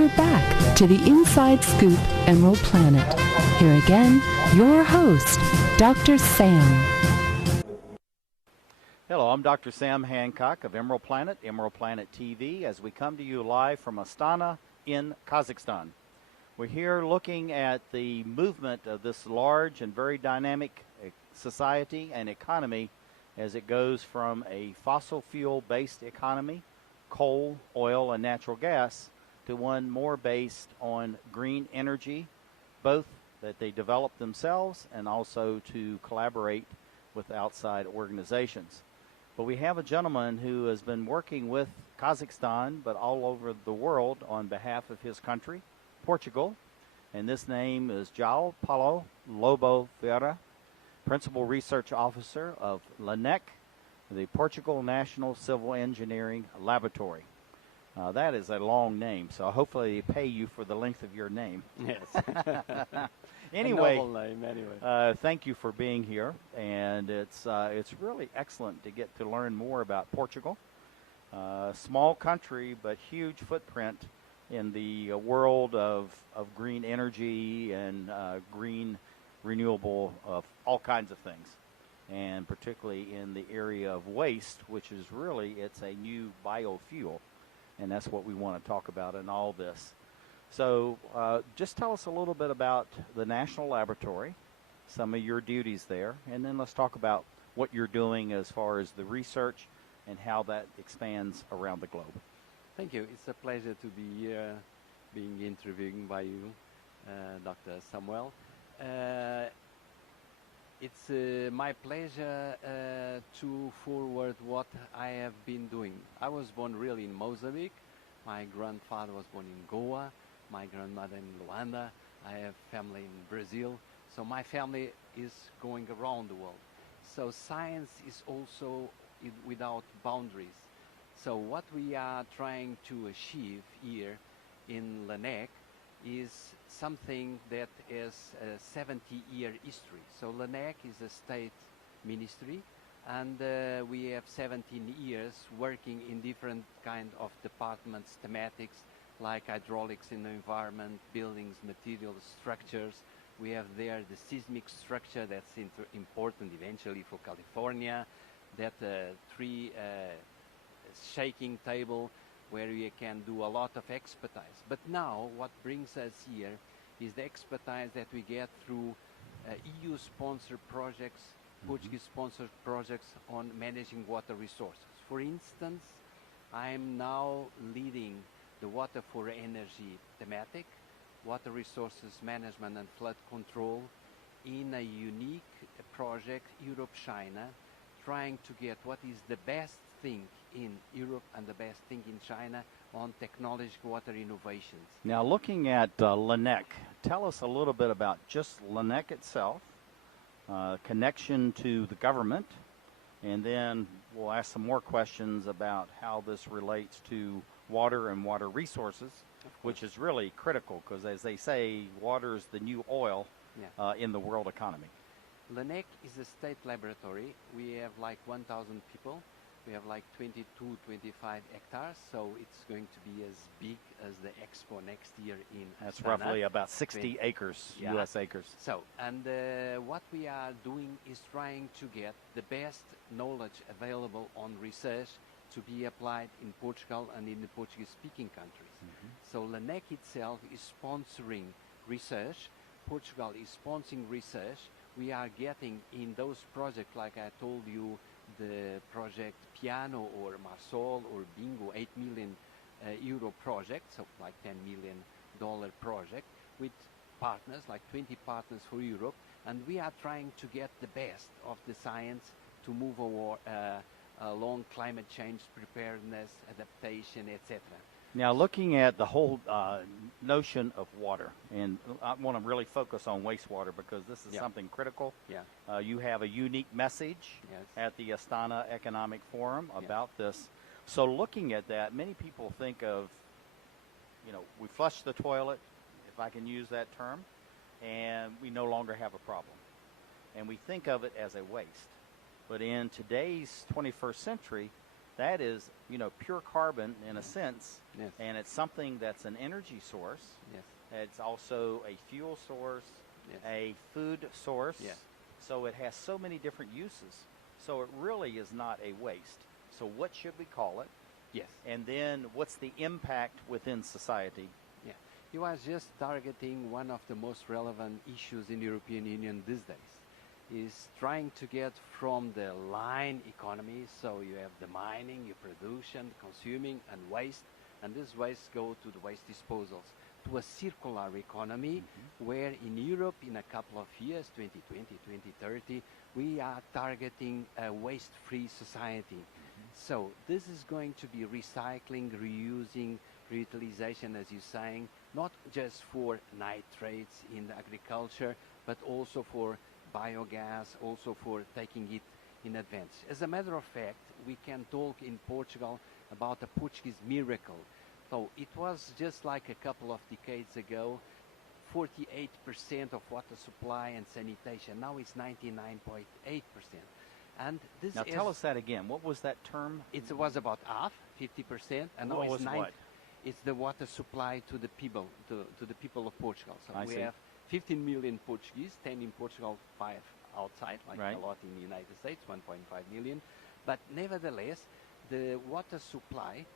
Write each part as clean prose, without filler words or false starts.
we're back to the Inside Scoop Emerald Planet. Here again, your host, Dr. Sam. Hello, I'm Dr. Sam Hancock of Emerald Planet TV, as we come to you live from Astana in Kazakhstan. We're here looking at the movement of this large and very dynamic society and economy as it goes from a fossil fuel-based economy, coal, oil, and natural gas, to one more based on green energy, both that they develop themselves and also to collaborate with outside organizations. But we have a gentleman who has been working with Kazakhstan, but all over the world on behalf of his country, Portugal, and this name is João Paulo Lobo Vieira, Principal Research Officer of LENEC, the Portugal National Civil Engineering Laboratory. That is a long name, so hopefully they pay you for the length of your name. Yes. Anyway, a noble name, anyway. Thank you for being here, and it's really excellent to get to learn more about Portugal. Small country, but huge footprint in the world of green energy and green renewable of all kinds of things, and particularly in the area of waste, which is really, it's a new biofuel, and that's what we want to talk about in all this. So just tell us a little bit about the National Laboratory, some of your duties there, and then let's talk about what you're doing as far as the research and how that expands around the globe. Thank you. It's a pleasure to be here, being interviewed by you, Dr. Samuel. It's my pleasure to forward what I have been doing. I was born really in Mozambique. My grandfather was born in Goa, my grandmother in Luanda. I have family in Brazil. So my family is going around the world. So science is also without boundaries. So what we are trying to achieve here in LENEC is something that is a 70-year history. So LENEC is a state ministry, and we have 17 years working in different kind of departments, thematics, like hydraulics in the environment, buildings, materials, structures. We have there the seismic structure that's important eventually for California, that three shaking table where we can do a lot of expertise. But now what brings us here is the expertise that we get through EU-sponsored projects, Portuguese-sponsored projects on managing water resources. For instance, I am now leading the water for energy thematic, water resources management and flood control in a unique project, Europe-China, trying to get what is the best thing in Europe and the best thing in China on technological water innovations. Now, looking at LENEC, tell us a little bit about just LENEC itself, connection to the government, and then we'll ask some more questions about how this relates to water and water resources, which is really critical because, as they say, water is the new oil in the world economy. LENEC is a state laboratory. We have like 1,000 people. We have like 22, 25 hectares, so it's going to be as big as the expo next year in That's Astana. roughly about 60 acres, U.S. acres. So, and what we are doing is trying to get the best knowledge available on research to be applied in Portugal and in the Portuguese-speaking countries. So LENEC itself is sponsoring research. Portugal is sponsoring research. We are getting in those projects, like I told you, the project Piano or Marsol or Bingo, 8 million euro project, so like $10 million project, with partners, like 20 partners for Europe, and we are trying to get the best of the science to move along climate change preparedness, adaptation, etc. Now, looking at the whole notion of water, and I want to really focus on wastewater because this is something critical. You have a unique message at the Astana Economic Forum about this. So looking at that, many people think of, we flush the toilet, if I can use that term, and we no longer have a problem. And we think of it as a waste. But in today's 21st century, that is, you know, pure carbon in a sense, Yes. and it's something that's an energy source. Yes. It's also a fuel source, Yes. a food source. Yes. So it has so many different uses. So it really is not a waste. So what should we call it? Yes. And then what's the impact within society? Yeah. You are just targeting one of the most relevant issues in the European Union these days, is trying to get from the line economy, so you have the mining, your production, consuming, and waste, and this waste go to the waste disposals, to a circular economy where in Europe in a couple of years, 2020, 2030, we are targeting a waste-free society. So this is going to be recycling, reusing, reutilization, as you're saying, not just for nitrates in the agriculture, but also for biogas, also for taking it in advance. As a matter of fact, we can talk in Portugal about a Portuguese miracle. So it was just like a couple of decades ago, 48% of water supply and sanitation. Now it's 99.8%. And this Now tell us that again. What was that term? it was about half, 50%, and now What it's was what? It's the water supply to the people, to the people of Portugal. So I we see. have 15 million Portuguese, 10 in Portugal, 5 outside, like Right. a lot in the United States, 1.5 million. But nevertheless, the water supply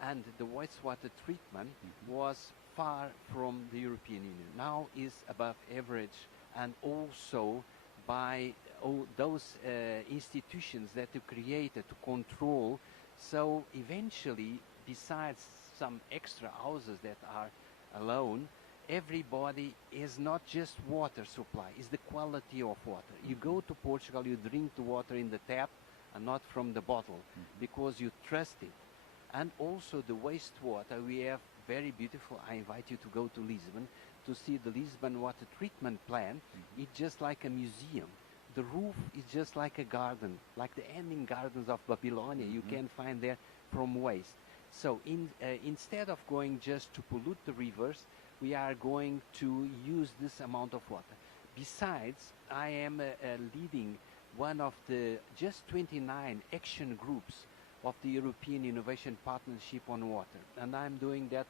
and the wastewater treatment was far from the European Union. Now is above average, and also by all those institutions that are created to control. So eventually, besides some extra houses that are alone, everybody is not just water supply, it's the quality of water. You go to Portugal, you drink the water in the tap and not from the bottle because you trust it. And also the wastewater, we have very beautiful, I invite you to go to Lisbon to see the Lisbon water treatment plant. It's just like a museum. The roof is just like a garden, like the ending gardens of Babylonia. You can find there from waste. So instead of going just to pollute the rivers, we are going to use this amount of water. Besides, I am leading one of the just 29 action groups of the European Innovation Partnership on Water. And I'm doing that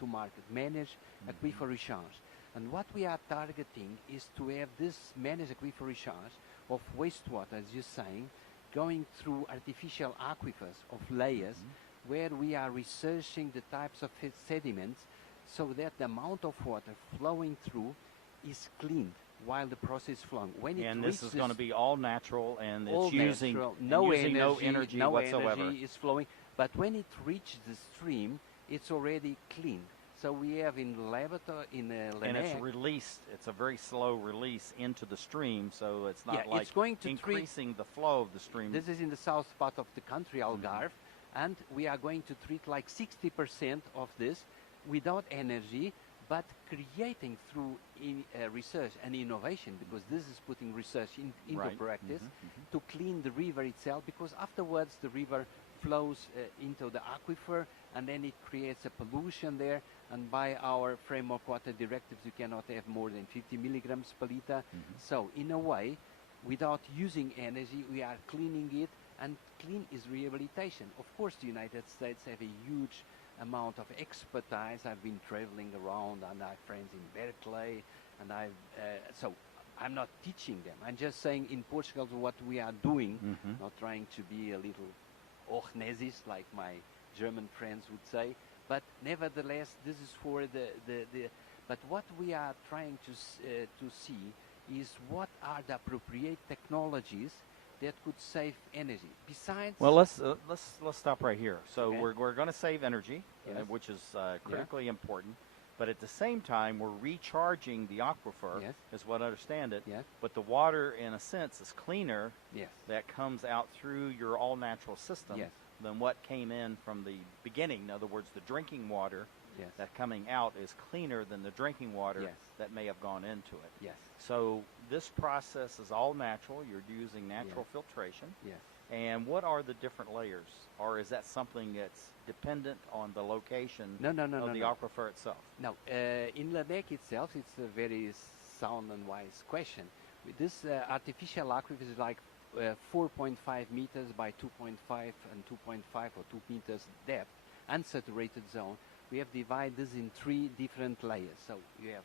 to market, manage aquifer recharge. And what we are targeting is to have this managed aquifer recharge of wastewater, as you're saying, going through artificial aquifers of layers where we are researching the types of sediments so that the amount of water flowing through is cleaned while the process is flowing. When And it this is going to be all natural, and all it's using, natural, and no using energy, no energy whatsoever. energy is flowing. But when it reaches the stream, it's already clean. So we have in the laboratory, in And it's released. It's a very slow release into the stream, so it's not like it's going to increasing the flow of the stream. This is in the south part of the country, Algarve, and we are going to treat like 60% of this without energy, but creating through research and innovation, because this is putting research into Right. practice to clean the river itself, because afterwards the river flows into the aquifer, and then it creates a pollution there. And by our framework water directives, you cannot have more than 50 milligrams per liter. So in a way, without using energy, we are cleaning it, and clean is rehabilitation. Of course, the United States have a huge amount of expertise. I've been traveling around, and I have friends in Berkeley, and so I'm not teaching them. I'm just saying in Portugal what we are doing, not trying to be a little Ornesis, like my German friends would say, but nevertheless, this is for but what we are trying to see is what are the appropriate technologies that could save energy. Besides, Well, let's stop right here. So Okay. we're going to save energy, Yes. which is critically important. But at the same time, we're recharging the aquifer, Yes. is what I understand it. Yes. But the water, in a sense, is cleaner Yes. that comes out through your all-natural system Yes. than what came in from the beginning. In other words, the drinking water Yes. that coming out is cleaner than the drinking water Yes. that may have gone into it. Yes. So this process is all natural. You're using natural Yes. filtration. Yes. And what are the different layers? Or is that something that's dependent on the location No, of the aquifer itself? No, in Ladakh itself, it's a very sound and wise question. With this artificial aquifer is like 4.5 meters by 2.5 and 2.5 or 2 meters depth, unsaturated zone, we have divided this in 3 different layers. So you have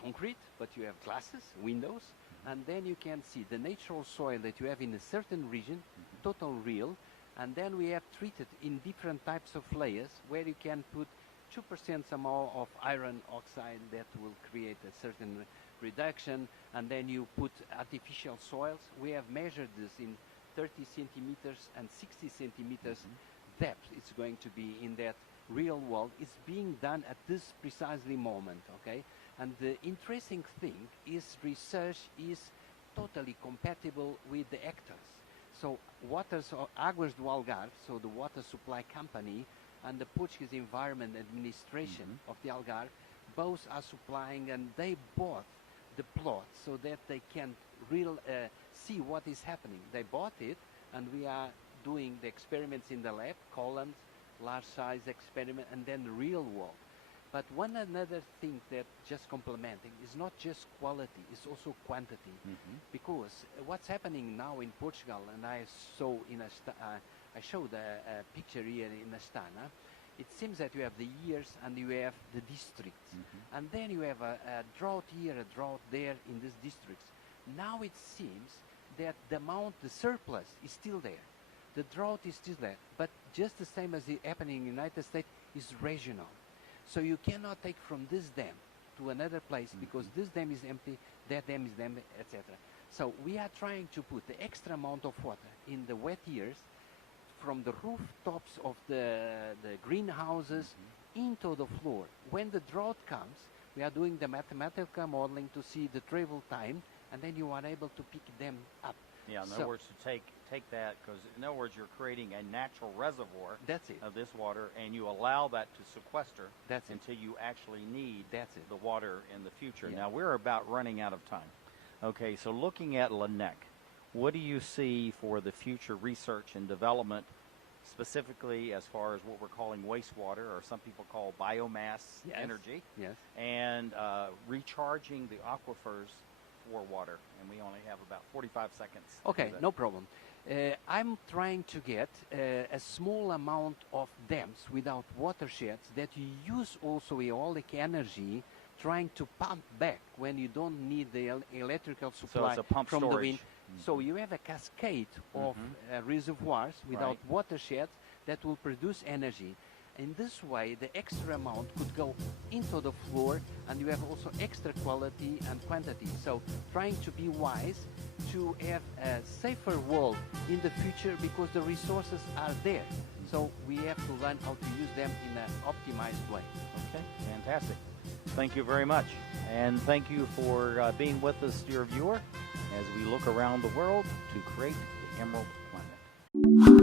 concrete, but you have glasses, windows, and then you can see the natural soil that you have in a certain region, total real, and then we have treated in different types of layers where you can put 2% amount of iron oxide that will create a certain reduction, and then you put artificial soils. We have measured this in 30 centimeters and 60 centimeters depth. It's going to be in that real world. It's being done at this precisely moment, okay? And the interesting thing is research is totally compatible with the hectares. So Águas do Algarve, so the water supply company, and the Portuguese Environment Administration of the Algarve, both are supplying, and they bought the plot so that they can see what is happening. They bought it, and we are doing the experiments in the lab, columns, large size experiment, and then the real world. But one another thing that just complementing is not just quality, it's also quantity. Because what's happening now in Portugal, and I showed a picture here in Astana, it seems that you have the years and you have the districts. And then you have a drought here, a drought there in these districts. Now it seems that the surplus is still there. The drought is still there, but just the same as it happening in the United States is regional. So you cannot take from this dam to another place because this dam is empty, that dam is empty, etc. So we are trying to put the extra amount of water in the wet years from the rooftops of the greenhouses into the floor. When the drought comes, we are doing the mathematical modeling to see the travel time, and then you are able to pick them up. Yeah, in other words, to take that, because in other words, you're creating a natural reservoir of this water, and you allow that to sequester until you actually need the water in the future. Now, we're about running out of time. Okay, so looking at Lanec, what do you see for the future research and development, specifically as far as what we're calling wastewater, or some people call biomass energy, and recharging the aquifers for water? And we only have about 45 seconds. Okay, no problem. I'm trying to get a small amount of dams without watersheds that you use also eolic energy, trying to pump back when you don't need the electrical supply from the wind. So you have a cascade of reservoirs without watersheds that will produce energy. In this way, the extra amount could go into the floor, and you have also extra quality and quantity. So trying to be wise to have a safer world in the future, because the resources are there. So we have to learn how to use them in an optimized way. Okay, fantastic. Thank you very much. And thank you for being with us, dear viewer, as we look around the world to create the Emerald Planet.